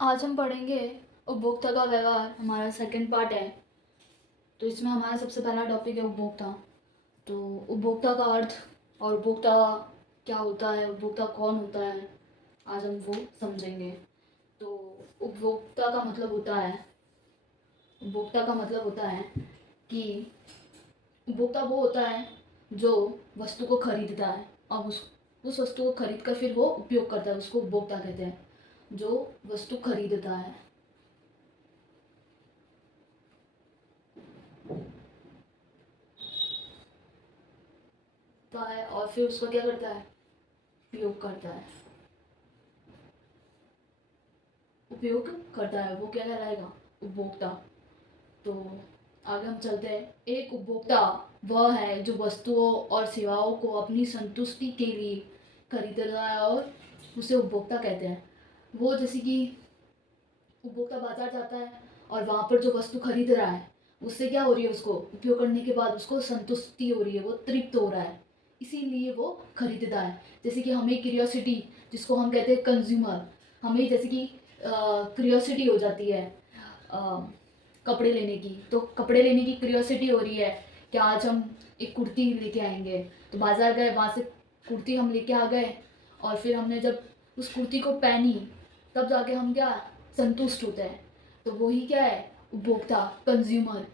आज हम पढ़ेंगे उपभोक्ता का व्यवहार, हमारा सेकंड पार्ट है। तो इसमें हमारा सबसे पहला टॉपिक है उपभोक्ता। तो उपभोक्ता का अर्थ और उपभोक्ता क्या होता है, उपभोक्ता कौन होता है, आज हम वो समझेंगे। तो उपभोक्ता का मतलब होता है उपभोक्ता का मतलब होता है कि उपभोक्ता वो होता है जो वस्तु को खरीदता है और उस वस्तु को खरीद कर फिर वो उपयोग करता है, उसको उपभोक्ता कहते हैं। जो वस्तु खरीदता है और फिर उसको क्या करता है, उपयोग करता है। उपयोग करता है वो क्या कहलाएगा, उपभोक्ता। तो आगे हम चलते हैं। एक उपभोक्ता वह है जो वस्तुओं और सेवाओं को अपनी संतुष्टि के लिए खरीदता है और उसे उपभोक्ता कहते हैं। वो जैसे कि उपभोक्ता बाजार जाता है और वहाँ पर जो वस्तु खरीद रहा है उससे क्या हो रही है, उसको उपयोग करने के बाद उसको संतुष्टि हो रही है, वो तृप्त हो रहा है, इसीलिए वो खरीदता है। जैसे कि हमें क्यूरियोसिटी, जिसको हम कहते हैं कंज्यूमर, हमें जैसे कि क्यूरियोसिटी हो जाती है कपड़े लेने की। तो कपड़े लेने की क्यूरियोसिटी हो रही है कि आज हम एक कुर्ती लेके आएंगे, तो बाज़ार गए, वहाँ से कुर्ती हम लेके आ गए और फिर हमने जब उस कुर्ती को पहनी तब जाके हम क्या संतुष्ट होते हैं। तो वही क्या है, उपभोक्ता, कंज्यूमर।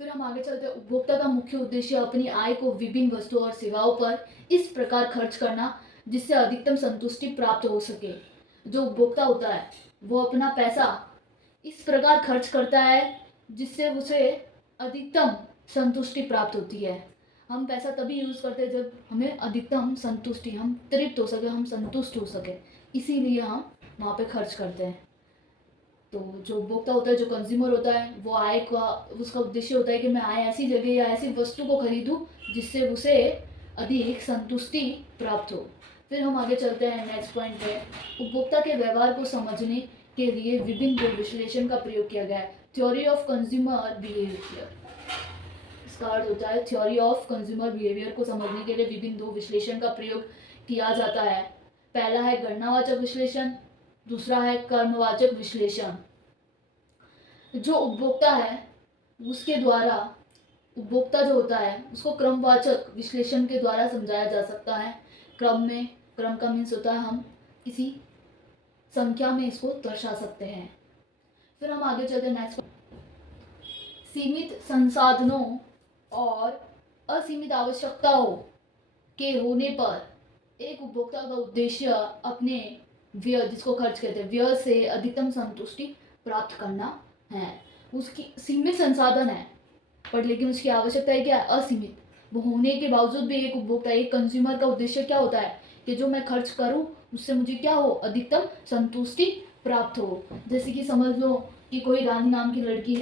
फिर हम आगे चलते हैं। उपभोक्ता का मुख्य उद्देश्य अपनी आय को विभिन्न वस्तुओं और सेवाओं पर इस प्रकार खर्च करना जिससे अधिकतम संतुष्टि प्राप्त हो सके। जो उपभोक्ता होता है वो अपना पैसा इस प्रकार खर्च करता है जिससे उसे अधिकतम संतुष्टि प्राप्त होती है। हम पैसा तभी यूज़ करते हैं जब हमें अधिकतम संतुष्टि, हम तृप्त हो सके, हम संतुष्ट हो सके, इसीलिए हम वहाँ पे खर्च करते हैं। तो जो उपभोक्ता होता है, जो कंज्यूमर होता है, वो आय का, उसका उद्देश्य होता है कि मैं आय ऐसी जगह या ऐसी वस्तु को खरीदूं जिससे उसे अधिक संतुष्टि प्राप्त हो। फिर हम आगे चलते हैं, नेक्स्ट पॉइंट है। उपभोक्ता के व्यवहार को समझने के लिए विभिन्न विश्लेषण का प्रयोग किया गया है। थ्योरी ऑफ कंज्यूमर बिहेवियर, इसका अर्थ होता है थ्योरी ऑफ कंज्यूमर बिहेवियर को समझने के लिए विभिन्न दो विश्लेषण का प्रयोग किया जाता है। पहला है गणनावाचक विश्लेषण, दूसरा है कर्मवाचक विश्लेषण। जो उपभोक्ता है उसके द्वारा, उपभोक्ता जो होता है उसको क्रमवाचक विश्लेषण के द्वारा समझाया जा सकता है। क्रम का मीन्स होता है हम किसी संख्या में इसको दर्शा सकते हैं। फिर हम आगे चलते हैं नेक्स्ट। सीमित संसाधनों और असीमित आवश्यकताओं के होने पर एक उपभोक्ता का उद्देश्य अपने व्यय, जिसको खर्च कहते हैं, व्यय से अधिकतम संतुष्टि प्राप्त करना है। उसकी सीमित संसाधन है पर लेकिन उसकी आवश्यकता है क्या, असीमित। वो होने के बावजूद भी एक उपभोक्ता, एक कंज्यूमर का उद्देश्य क्या होता है कि जो मैं खर्च करूं उससे मुझे क्या हो, अधिकतम संतुष्टि प्राप्त हो। जैसे कि समझ लो कि कोई रानी नाम की लड़की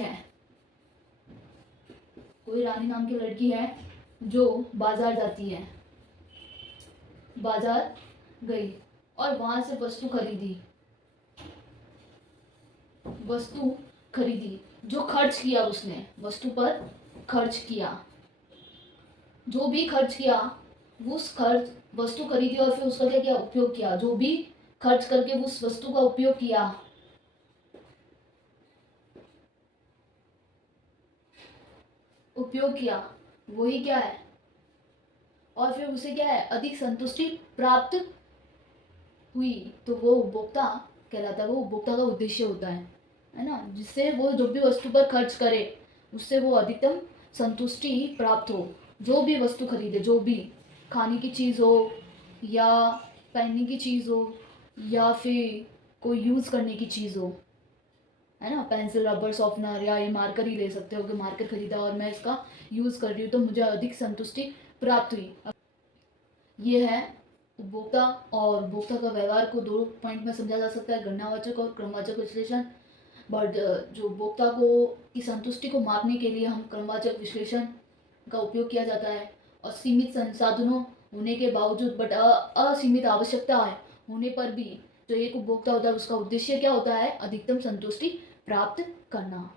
है, जो बाजार जाती है, बाजार गई और वहां से वस्तु खरीदी। जो खर्च किया उसने वस्तु पर, खर्च किया, जो भी खर्च किया, उस खर्च वस्तु खरीदी और फिर उसका क्या किया, उपयोग किया। जो भी खर्च करके उस वस्तु का उपयोग किया, वही क्या है, और फिर उसे क्या है, अधिक संतुष्टि प्राप्त हुई, तो वो उपभोक्ता कहलाता है। वो उपभोक्ता का उद्देश्य होता है ना, जिससे वो जो भी वस्तु पर खर्च करे उससे वो अधिकतम संतुष्टि प्राप्त हो। जो भी वस्तु खरीदे, जो भी खाने की चीज़ हो या पहनने की चीज़ हो या फिर कोई यूज़ करने की चीज़ हो, है ना, पेंसिल, रबर, सॉफ्टनर या ये मार्कर ही ले सकते हो कि मार्कर खरीदा और मैं इसका यूज़ कर रही हूँ तो मुझे अधिक संतुष्टि प्राप्त हुई। ये है उपभोक्ता। और उपभोक्ता का व्यवहार को दो पॉइंट में समझा जा सकता है, गणनावाचक और क्रमवाचक विश्लेषण। बट जो उपभोक्ता को की संतुष्टि को मापने के लिए हम क्रमवाचक विश्लेषण का उपयोग किया जाता है। और सीमित संसाधनों होने के बावजूद बट असीमित आवश्यकता होने पर भी जो एक उपभोक्ता होता है उसका उद्देश्य क्या होता है, अधिकतम संतुष्टि प्राप्त करना।